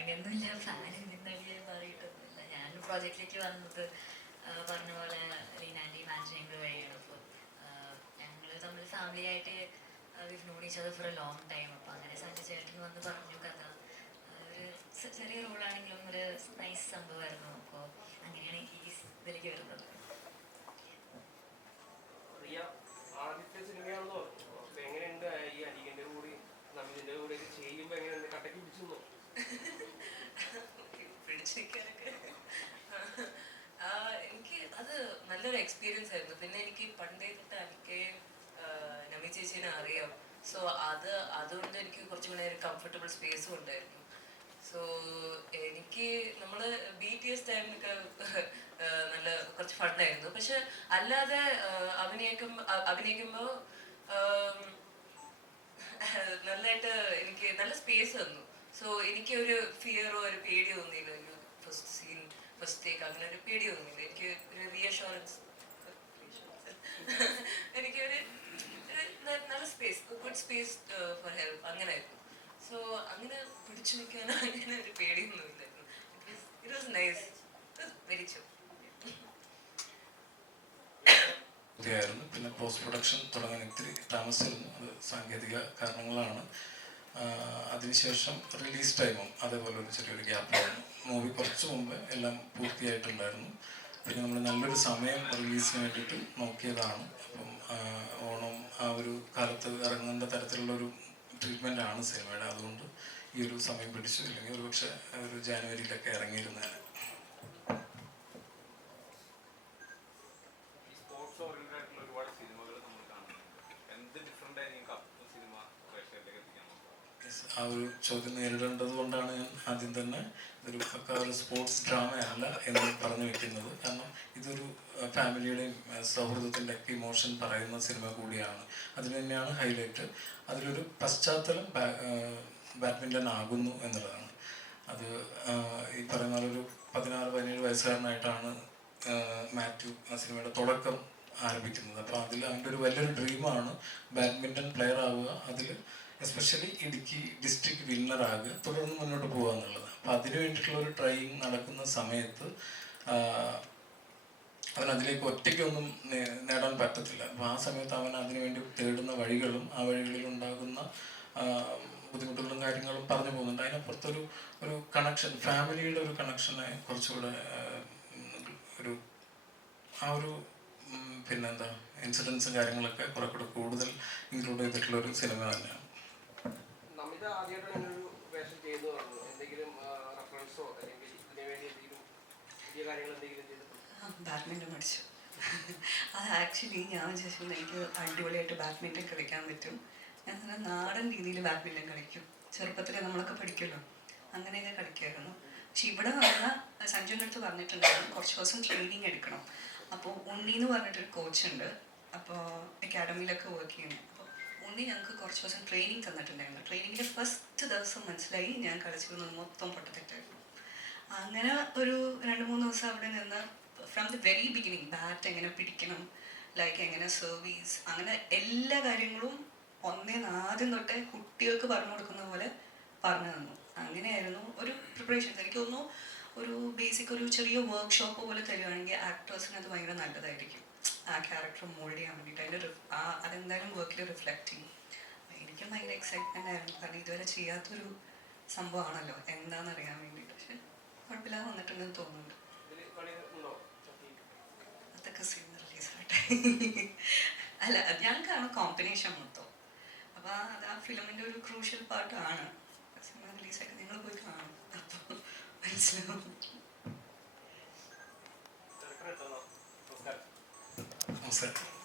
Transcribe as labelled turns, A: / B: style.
A: അങ്ങനെയൊന്നുമില്ല. ഫാൻ നടിയായി മാറിയിട്ടൊന്നുമില്ല ഞാൻ പ്രോജക്റ്റിലേക്ക് വന്നത് പറഞ്ഞ പോലെ ലീനാൻഡി ഇമാജിനിങ് വഴിയാണ്. അപ്പോൾ ഞങ്ങൾ തമ്മിൽ ഫാമിലി ആയിട്ട് we've known each other for a long time അപ്പോൾ അങ്ങനെ സഞ്ജയ് ചേട്ടൻ വന്ന് പറഞ്ഞു കഥ. ഒരു ചെറിയ റോളാണെങ്കിലും ഒരു നൈസ് സംഭവമായിരുന്നു. അപ്പോൾ അങ്ങനെയാണ് ഈ ഇതിലേക്ക് വരുന്നത്.
B: പിടിച്ചു
C: എനിക്ക് അത് നല്ലൊരു എക്സ്പീരിയൻസ് ആയിരുന്നു. പിന്നെ എനിക്ക് പണ്ടേ തൊട്ട് എനിക്കെയും നമി ചേച്ചീനെ അറിയാം. സോ അത് അതുകൊണ്ട് എനിക്ക് കുറച്ചും കൂടെ ഒരു കംഫർട്ടബിൾ സ്പേസും ഉണ്ടായിരുന്നു. സോ എനിക്ക് നമ്മൾ ബി ടി എസ് ടൈമിലൊക്കെ നല്ല കുറച്ച് ഫണ്ടായിരുന്നു പക്ഷെ അല്ലാതെ അഭിനയിക്കും അഭിനയിക്കുമ്പോൾ നന്നായിട്ട് എനിക്ക് നല്ല സ്പേസ് തന്നു. സോ എനിക്ക് ഒരു ഫിയറോ ഒരു പേടിയോ തോന്നിയില്ല ഫസ്റ്റ് സീൻ ഫസ്റ്റ് ടേക്ക് അങ്ങനെ ഒരു പേടി തോന്നിയില്ല എനിക്ക് ഒരു റീഅഷുറൻസ് എനിക്ക് ഒരു ഒരു ന- നല്ല space good space for help അങ്ങനെ ആയിരുന്നു സോ അങ്ങനെ പിടിച്ചു നിൽക്കാൻ അങ്ങനെ ഒരു പേടിയൊന്നും ഇല്ലായിരുന്നു ഇറ്റ് വാസ് നൈസ് വെരി ചോ
D: പിന്നെ പോസ്റ്റ് പ്രൊഡക്ഷൻ തുടങ്ങാൻ ഇത്തിരി താമസിച്ചിരുന്നു. അത് സാങ്കേതിക കാരണങ്ങളാണ്. അതിനുശേഷം റിലീസ് ടൈമും അതേപോലെ ഒരു ചെറിയൊരു ഗ്യാപ്പ് വന്നു മൂവി കുറച്ച് മുമ്പ് എല്ലാം പൂർത്തിയായിട്ടുണ്ടായിരുന്നു. പിന്നെ നമ്മൾ നല്ലൊരു സമയം റിലീസിന് വേണ്ടിയിട്ട് നോക്കിയതാണ്. അപ്പം ഓണം ആ ഒരു കാലത്ത് ഇറങ്ങേണ്ട തരത്തിലുള്ള ഒരു ട്രീറ്റ്മെന്റ് ആണ് സിനിമയുടെ. അതുകൊണ്ട് ഈ ഒരു സമയം പിടിച്ചു. ഇല്ലെങ്കിൽ ഒരു പക്ഷേ ഒരു ജാനുവരിയിലൊക്കെ ഇറങ്ങിയിരുന്നേനെ. ആ ഒരു ചോദ്യം നേരിടേണ്ടത് കൊണ്ടാണ് ഞാൻ ആദ്യം തന്നെ ഇതൊരു പക്ക ഒരു സ്പോർട്സ് ഡ്രാമ അല്ല എന്ന് പറഞ്ഞു വെക്കുന്നത്. കാരണം ഇതൊരു ഫാമിലിയുടെയും സൗഹൃദത്തിന്റെ ഒക്കെ ഇമോഷൻ പറയുന്ന സിനിമ കൂടിയാണ്. അതിന് തന്നെയാണ് ഹൈലൈറ്റ് അതിലൊരു പശ്ചാത്തലം ബാഡ്മിന്റൺ ആകുന്നു എന്നുള്ളതാണ്. അത് ഈ പറയുന്ന ഒരു പതിനാറ് പതിനേഴ് വയസ്സുകാരനായിട്ടാണ് മാത്യു ആ സിനിമയുടെ തുടക്കം ആരംഭിക്കുന്നത്. അപ്പോൾ അതിൽ അവന്റെ ഒരു വലിയൊരു ഡ്രീമാണ് ബാഡ്മിന്റൺ പ്ലെയർ ആവുക. അതിൽ എസ്പെഷ്യലി ഇടുക്കി ഡിസ്ട്രിക്ട് വിന്നർ ആകുക തുടർന്ന് മുന്നോട്ട് പോകുക എന്നുള്ളത്. അപ്പോൾ അതിനു വേണ്ടിയിട്ടുള്ള ഒരു ട്രൈയിങ് നടക്കുന്ന സമയത്ത് അവൻ അതിലേക്ക് ഒറ്റയ്ക്കൊന്നും നേടാൻ പറ്റത്തില്ല. അപ്പോൾ ആ സമയത്ത് അവൻ അതിനുവേണ്ടി തേടുന്ന വഴികളും ആ വഴികളിൽ ഉണ്ടാകുന്ന ബുദ്ധിമുട്ടുകളും കാര്യങ്ങളും പറഞ്ഞു പോകുന്നുണ്ട്. അതിനപ്പുറത്തൊരു ഒരു കണക്ഷൻ ഫാമിലിയുടെ ഒരു കണക്ഷനെ കുറച്ചുകൂടെ ഒരു ആ ഒരു പിന്നെന്താ ഇൻസിഡൻസും കാര്യങ്ങളൊക്കെ കുറെ കൂടെ കൂടുതൽ ഇൻക്ലൂഡ് ചെയ്തിട്ടുള്ള ഒരു സിനിമ തന്നെയാണ്.
B: ഒരു എന്തെങ്കിലും റെഫറൻസോ അല്ലെങ്കിൽ
E: ബാഡ്മിന്റൺ പഠിച്ചു. അത് ആക്ച്വലി ഞാൻ വിചാരിച്ചിരുന്നു എനിക്ക് അടിപൊളിയായിട്ട് ബാഡ്മിന്റൺ കളിക്കാൻ പറ്റും. ഞാൻ നാടൻ രീതിയിൽ ബാഡ്മിന്റൺ കളിക്കും. ചെറുപ്പത്തിൽ നമ്മളൊക്കെ പഠിക്കുമല്ലോ. അങ്ങനെയൊക്കെ കളിക്കുമായിരുന്നു പക്ഷെ ഇവിടെ വന്ന സഞ്ജുവിന്റെ അടുത്ത് പറഞ്ഞിട്ടുണ്ടായിരുന്നു കുറച്ച് ദിവസം ട്രെയിനിങ് എടുക്കണം. അപ്പോൾ ഉണ്ണി എന്ന് പറഞ്ഞിട്ടൊരു കോച്ചുണ്ട് അപ്പോൾ അക്കാഡമിയിലൊക്കെ വർക്ക് ചെയ്യുന്നത് അപ്പോൾ ഉണ്ണി ഞങ്ങൾക്ക് കുറച്ച് ദിവസം ട്രെയിനിങ് തന്നിട്ടുണ്ടായിരുന്നു. ട്രെയിനിങ്ങിന്റെ ഫസ്റ്റ് ദിവസം മനസ്സിലായി. ഞാൻ കളിച്ചിരുന്നത് മൊത്തം പൊട്ടത്തെറ്റായിരുന്നു അങ്ങനെ ഒരു രണ്ട് മൂന്ന് ദിവസം അവിടെ നിന്ന് from the very beginning bat എങ്ങനെ പിടിക്കണം ലൈക്ക് എങ്ങനെ സർവീസ് അങ്ങനെ എല്ലാ കാര്യങ്ങളും ഒന്നേ നാദ്യം തൊട്ടേ കുട്ടികൾക്ക് പറഞ്ഞു കൊടുക്കുന്ന പോലെ പറഞ്ഞു തന്നു. അങ്ങനെയായിരുന്നു ഒരു പ്രിപ്പറേഷൻ എനിക്ക് തോന്നുന്നു ഒരു ബേസിക് ഒരു ചെറിയ വർക്ക്ഷോപ്പ് പോലെ തരുവാണെങ്കിൽ ആക്ടേഴ്സിന് അത് ഭയങ്കര നല്ലതായിരിക്കും. ആ ക്യാരക്ടർ മോൾഡ് ചെയ്യാൻ വേണ്ടിയിട്ട് അതിന്റെ ആ അതെന്തായാലും വർക്കിൽ റിഫ്ലക്റ്റ് ചെയ്യും. എനിക്കും ഭയങ്കര എക്സൈറ്റ്മെന്റ് ആയിരുന്നു. കാരണം ഇതുവരെ ചെയ്യാത്തൊരു സംഭവമാണല്ലോ. എന്താണെന്ന് അറിയാൻ വേണ്ടിയിട്ട്. പക്ഷെ കുഴപ്പമില്ലാതെ വന്നിട്ടുണ്ടെന്ന് തോന്നുന്നുണ്ട്. അതൊക്കെ സിനിമ റിലീസാകട്ടെ അല്ല ഞങ്ങൾക്കാണ് കോമ്പിനേഷൻ മൊത്തം. അപ്പോൾ അത് ആ ഫിലിമിന്റെ ഒരു ക്രൂഷ്യൽ പാർട്ടാണ് സിനിമ റിലീസായിട്ട് നിങ്ങൾ പോയി കാണും. അപ്പോൾ മനസ്സിലാവും.
D: We'll.